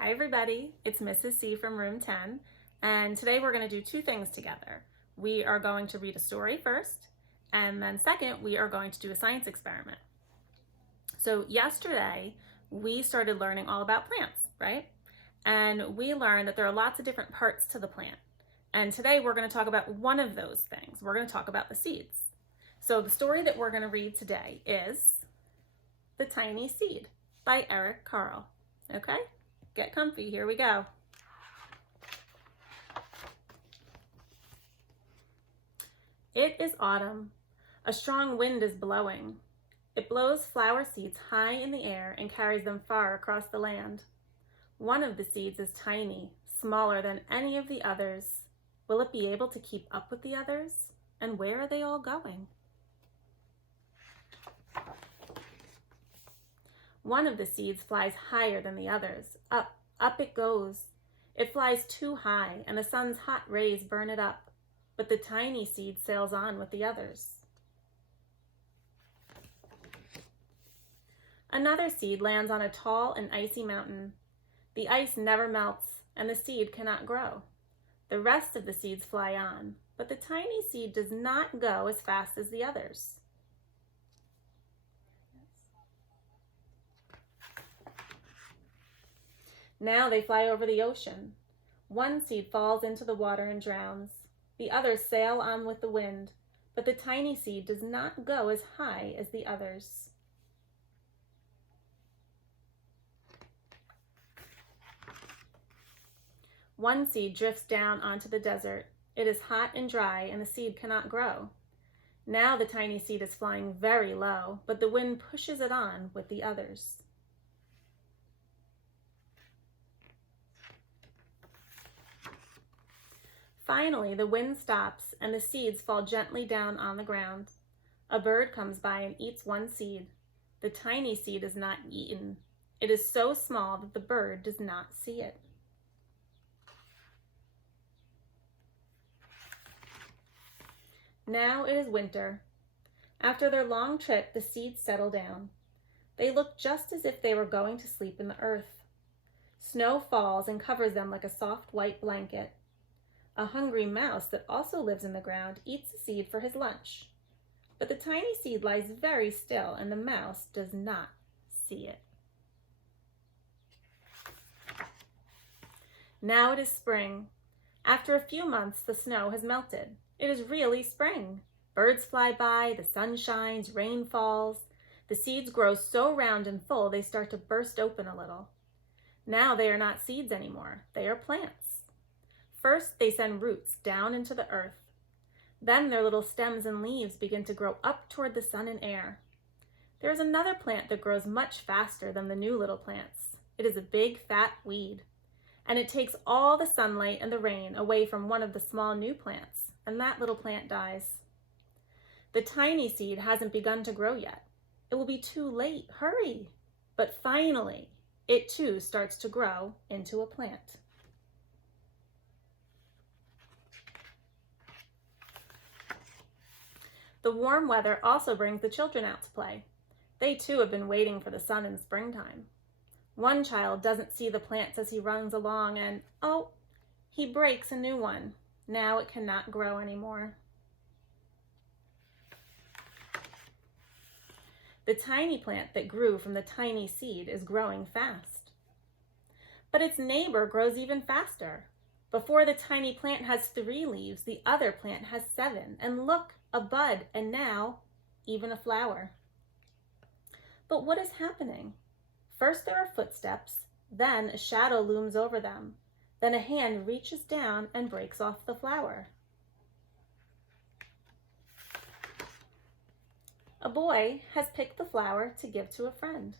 Hi everybody, it's Mrs. C from room 10, and today we're going to do two things together. We are going to read a story first, and then second, we are going to do a science experiment. So yesterday, we started learning all about plants, right? And we learned that there are lots of different parts to the plant. And today we're going to talk about one of those things. We're going to talk about the seeds. So the story that we're going to read today is The Tiny Seed by Eric Carle. Okay? Get comfy, here we go. It is autumn. A strong wind is blowing. It blows flower seeds high in the air and carries them far across the land. One of the seeds is tiny, smaller than any of the others. Will it be able to keep up with the others? And where are they all going? One of the seeds flies higher than the others. Up it goes. It flies too high, and the sun's hot rays burn it up. But the tiny seed sails on with the others. Another seed lands on a tall and icy mountain. The ice never melts, and the seed cannot grow. The rest of the seeds fly on, but the tiny seed does not go as fast as the others. Now they fly over the ocean. One seed falls into the water and drowns. The others sail on with the wind, but the tiny seed does not go as high as the others. One seed drifts down onto the desert. It is hot and dry, and the seed cannot grow. Now the tiny seed is flying very low, but the wind pushes it on with the others. Finally, the wind stops and the seeds fall gently down on the ground. A bird comes by and eats one seed. The tiny seed is not eaten. It is so small that the bird does not see it. Now it is winter. After their long trip, the seeds settle down. They look just as if they were going to sleep in the earth. Snow falls and covers them like a soft white blanket. A hungry mouse that also lives in the ground eats the seed for his lunch. But the tiny seed lies very still, and the mouse does not see it. Now it is spring. After a few months, the snow has melted. It is really spring. Birds fly by, the sun shines, rain falls. The seeds grow so round and full they start to burst open a little. Now they are not seeds anymore. They are plants. First, they send roots down into the earth. Then their little stems and leaves begin to grow up toward the sun and air. There is another plant that grows much faster than the new little plants. It is a big, fat weed, and it takes all the sunlight and the rain away from one of the small new plants, and that little plant dies. The tiny seed hasn't begun to grow yet. It will be too late. Hurry! But finally, it too starts to grow into a plant. The warm weather also brings the children out to play. They too have been waiting for the sun in springtime. One child doesn't see the plants as he runs along and, oh, he breaks a new one. Now it cannot grow anymore. The tiny plant that grew from the tiny seed is growing fast. But its neighbor grows even faster. Before the tiny plant has 3 leaves, the other plant has 7. And look, a bud, and now even a flower. But what is happening? First there are footsteps, then a shadow looms over them. Then a hand reaches down and breaks off the flower. A boy has picked the flower to give to a friend.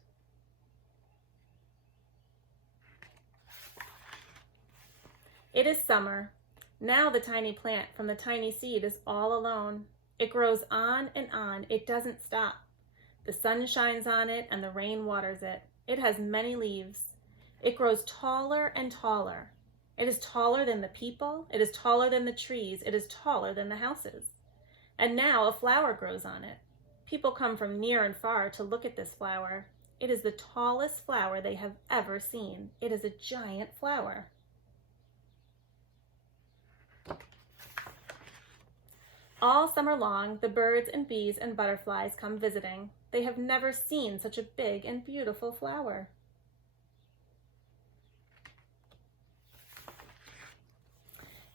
It is summer. Now the tiny plant from the tiny seed is all alone. It grows on and on. It doesn't stop. The sun shines on it and the rain waters it. It has many leaves. It grows taller and taller. It is taller than the people. It is taller than the trees. It is taller than the houses. And now a flower grows on it. People come from near and far to look at this flower. It is the tallest flower they have ever seen. It is a giant flower. All summer long, the birds and bees and butterflies come visiting. They have never seen such a big and beautiful flower.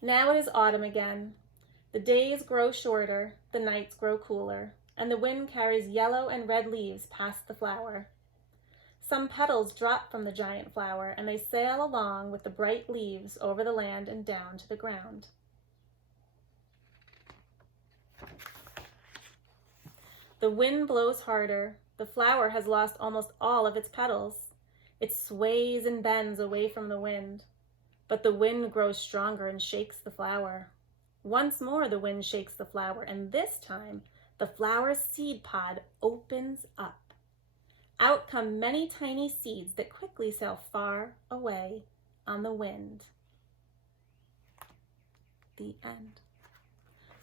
Now it is autumn again. The days grow shorter, the nights grow cooler, and the wind carries yellow and red leaves past the flower. Some petals drop from the giant flower, and they sail along with the bright leaves over the land and down to the ground. The wind blows harder. The flower has lost almost all of its petals. It sways and bends away from the wind. But the wind grows stronger and shakes the flower. Once more the wind shakes the flower, and this time the flower's seed pod opens up. Out come many tiny seeds that quickly sail far away on the wind. The end.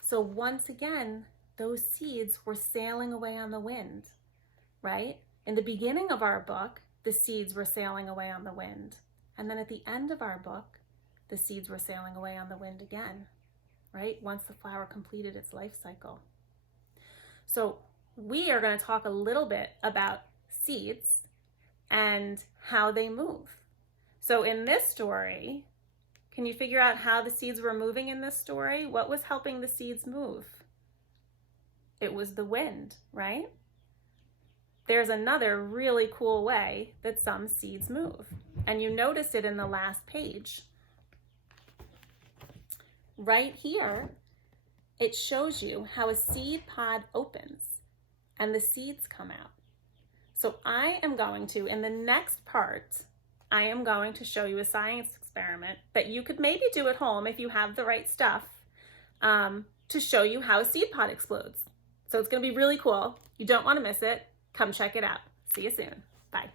So once again, those seeds were sailing away on the wind, right? In the beginning of our book, the seeds were sailing away on the wind. And then at the end of our book, the seeds were sailing away on the wind again, right? Once the flower completed its life cycle. So we are going to talk a little bit about seeds and how they move. So in this story, can you figure out how the seeds were moving in this story? What was helping the seeds move? It was the wind, right? There's another really cool way that some seeds move, and you notice it in the last page. Right here, it shows you how a seed pod opens and the seeds come out. So I am going to, in the next part, I am going to show you a science experiment that you could maybe do at home if you have the right stuff, to show you how a seed pod explodes. So it's going to be really cool. You don't want to miss it. Come check it out. See you soon. Bye.